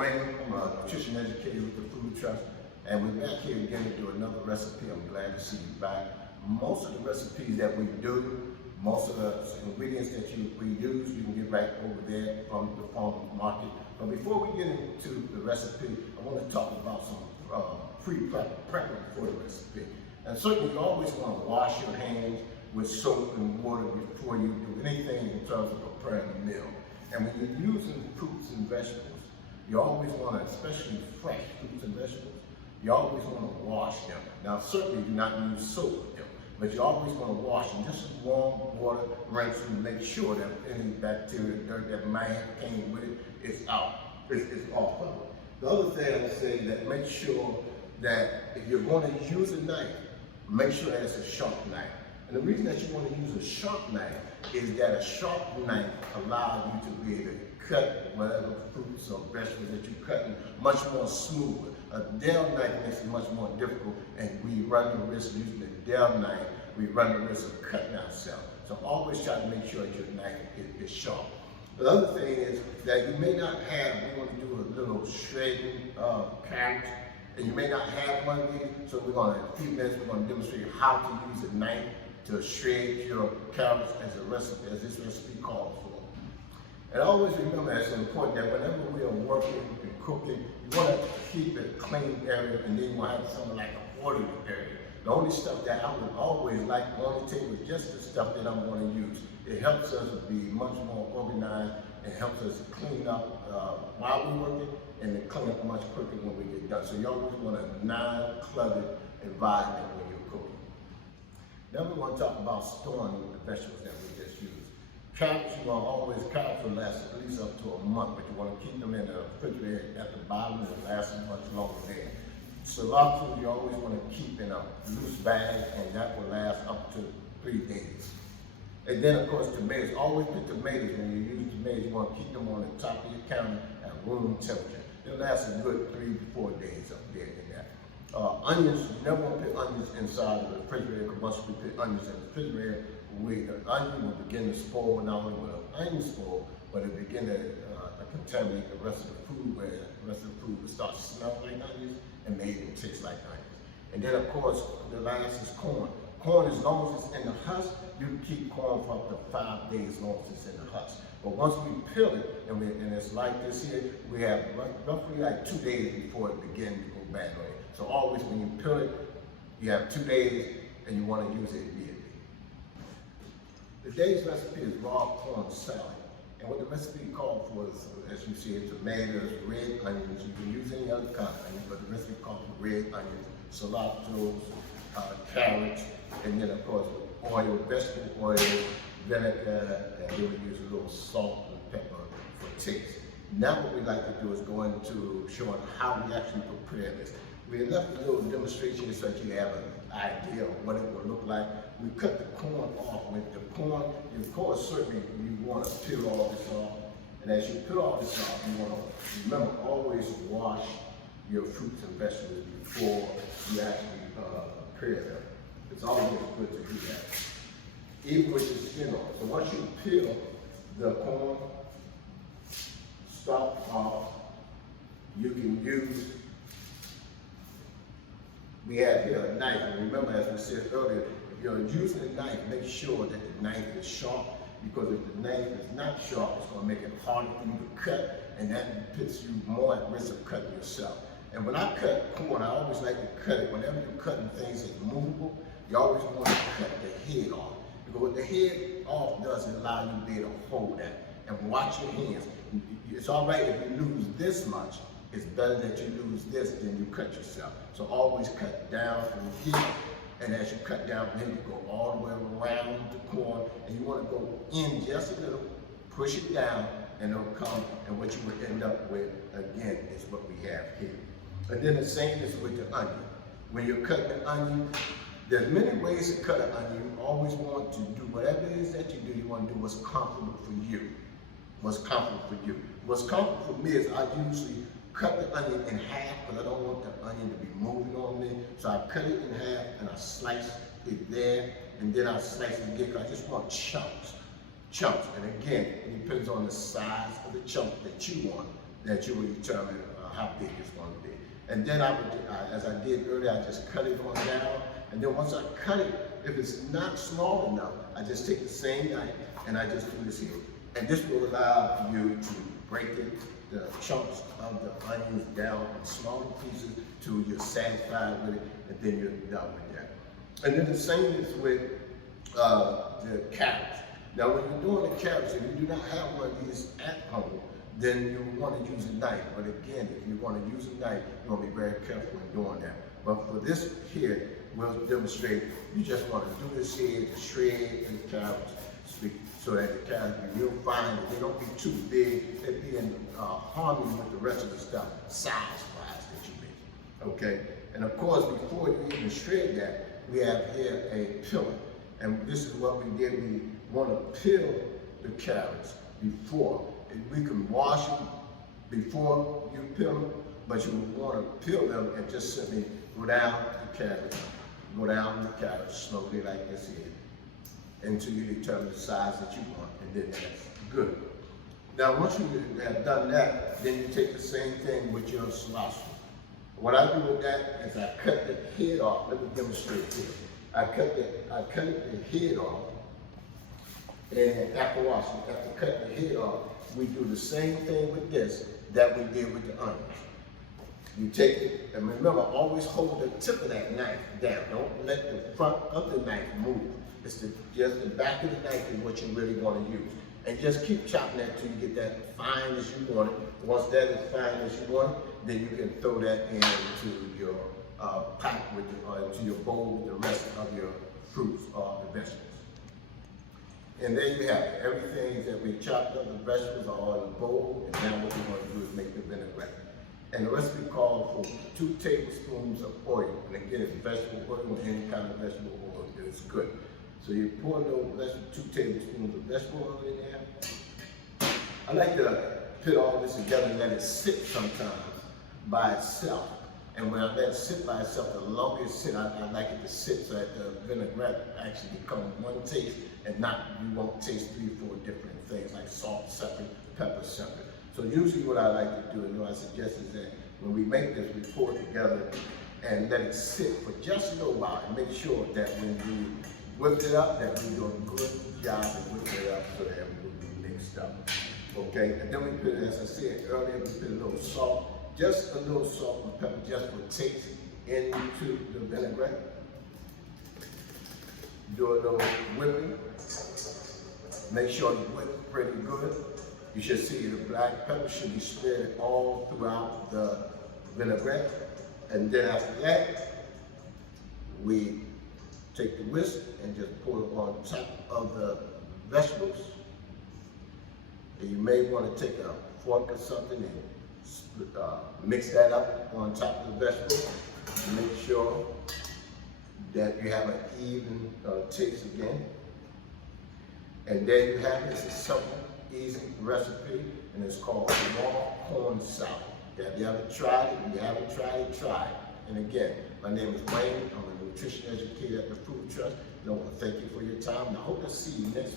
Wayne. I'm a nutrition educator with the Food Trust, and we're back here again to do another recipe. I'm glad to see you back. Most of the recipes that we do, most of the ingredients that we use, you can get right over there from the farm market. But before we get into the recipe, I want to talk about some pre-prepping for the recipe. And certainly you always want to wash your hands with soap and water before you do anything in terms of preparing a meal. And when you're using fruits and vegetables, you always want to, especially fresh fruits and vegetables, you always want to wash them. Now certainly do not use soap with them, but you always want to wash them just in warm water, rinse them, make sure that any bacteria, dirt that might have came with it is out, it's off of it. The other thing I would say that make sure that if you're going to use a knife, make sure that it's a sharp knife. And the reason that you want to use a sharp knife is that a sharp knife allows you to be able to cut whatever fruits or vegetables that you're cutting much more smooth. A dull knife makes it much more difficult, and we run the risk of using a dull knife, we run the risk of cutting ourselves. So always try to make sure that your knife is sharp. The other thing is that you may not have, we want to do a little shredding carrot, and you may not have one of these, so we're going to, in a few minutes, we're going to demonstrate how to use a knife to shred your carrots as this recipe calls for. And always remember, it's important that whenever we are working and cooking, you want to keep a clean area, and then you want to have something like an orderly area. The only stuff that I would always like on the table is just the stuff that I'm going to use. It helps us to be much more organized and helps us to clean up while we're working, and to clean up much quicker when we get done. So you always want a non-cluttered environment when you're cooking. Now we want to talk about storing the vegetables that we just used. Carrots, you want always, carrots will last at least up to a month, but you want to keep them in the refrigerator at the bottom, and it lasts much longer there. Cilantro, you always want to keep in a loose bag, and that will last up to 3 days. And then of course tomatoes, always put tomatoes, when you use tomatoes, you want to keep them on the top of your counter at room temperature. It'll last a good 3 to 4 days up there in that. Onions, you never want to put onions inside of the refrigerator, because once we put onions in the refrigerator, the onion will begin to spoil. Not only will the onion spoil, but it begin to contaminate the rest of the food, where the rest of the food will start to smell like onions and may even taste like onions. And then of course, the last is corn. Corn, as long as it's in the husk, you can keep corn for up to 5 days as long as it's in the husk. But once we peel it, and it's like this here, we have roughly like 2 days before it begins to go bad on it. So always when you peel it, you have 2 days, and you want to use it immediately. Today's recipe is raw corn salad. And what the recipe called for is, as you see, tomatoes, red onions. You can use any other kind of onion, but the recipe called for red onions, cilantro, carrots, and then of course oil, vegetable oil, vinegar, and then we use a little salt and pepper for taste. Now what we like to do is go into showing how we actually prepare this. We left a little demonstration so that you have an idea of what it will look like. We cut the corn off. With the corn, of course, certainly you want to peel all this off. And as you peel all this off, you want to remember always wash your fruits and vegetables before you actually prepare them. It's always good to do that, even with the skin off. So once you peel the corn, stop off. You can use, we have here a knife, and remember, as we said earlier, if you're using a knife, make sure that the knife is sharp, because if the knife is not sharp, it's going to make it harder for you to cut, and that puts you more at risk of cutting yourself. And when I cut corn, I always like to cut it. Whenever you're cutting things that's movable, you always want to cut the head off. Because what the head off does is allow you to be able to hold that. And watch your hands. It's all right if you lose this much. It's better that you lose this than you cut yourself. So always cut down from here. And as you cut down from here, you go all the way around the corn. And you want to go in just a little, push it down, and it'll come. And what you would end up with, again, is what we have here. And then the same is with the onion. When you're cutting an onion, there's many ways to cut an onion. You always want to do whatever it is that you do, you want to do what's comfortable for you. What's comfortable for you. What's comfortable for me is I usually cut the onion in half, because I don't want the onion to be moving on me. So I cut it in half and I slice it there, and then I slice it again, because I just want chunks. And again, it depends on the size of the chunk that you want that you will determine how big it's going to be. And then I would, as I did earlier, I just cut it on down. And then once I cut it, if it's not small enough, I just take the same knife and I just do this here. And this will allow you to break it, the chunks of the onions down in smaller pieces till you're satisfied with it, and then you're done with that. And then the same is with the carrots. Now when you're doing the carrots, if you do not have one of these at home, then you want to use a knife. But again, if you want to use a knife, you want to be very careful in doing that. But for this here, we'll demonstrate, you just want to do this here to shred the carrots so that the carrots be real fine, but they don't be too big. They be in harmony with the rest of the stuff, size-wise that you make. Okay? And of course, before you even shred that, we have here a peeler. And this is what we did. We want to peel the carrots before. And we can wash them before you peel them, but you want to peel them and just simply go down the carrots. Go down the carrots slowly like this here until you determine the size that you want, and then that's good. Now once you have done that, then you take the same thing with your cilantro. What I do with that is I cut the head off. Let me demonstrate here. I cut the head off, and after cutting the head off, we do the same thing with this that we did with the onions. You take it, and remember, always hold the tip of that knife down. Don't let the front of the knife move. It's just the back of the knife is what you really want to use. And just keep chopping that till you get that fine as you want it. Once that is fine as you want it, then you can throw that into your pot into your bowl with the rest of your fruits or the vegetables. And there you have it. Everything that we chopped up, the vegetables are all in the bowl, and now what we're going to do is make the vinaigrette. And the recipe calls for 2 tablespoons of oil. And again, it's vegetable oil or any kind of vegetable oil, it's good. So you pour a little 2 tablespoons of vegetable oil in there. I like to put all this together and let it sit sometimes by itself. And when I let it sit by itself, the longer it sits, I like it to sit so that the vinaigrette actually becomes one taste and not, you won't taste 3 or 4 different things like salt separate, pepper separate. So usually what I like to do, and what I suggest is that when we make this, we pour it together and let it sit for just a little while and make sure that when we whip it up, that we do a good job of whipping it up so that it will be mixed up. Okay, and then we put, as I said earlier, we put a little salt, just a little salt and pepper just for taste into the vinaigrette. Do a little whipping. Make sure you whip pretty good. You should see the black pepper should be spread all throughout the vinaigrette. And then after that, we take the whisk and just pour it on top of the vegetables. And you may want to take a fork or something and mix that up on top of the vegetables to make sure that you have an even taste again. And there you have it. It's a simple, easy recipe, and it's called raw corn salad. Have you ever tried it? If you haven't tried it, try it. And again, my name is Wayne. I'm a nutrition educator at the Food Trust. And I want to thank you for your time, and I hope to see you next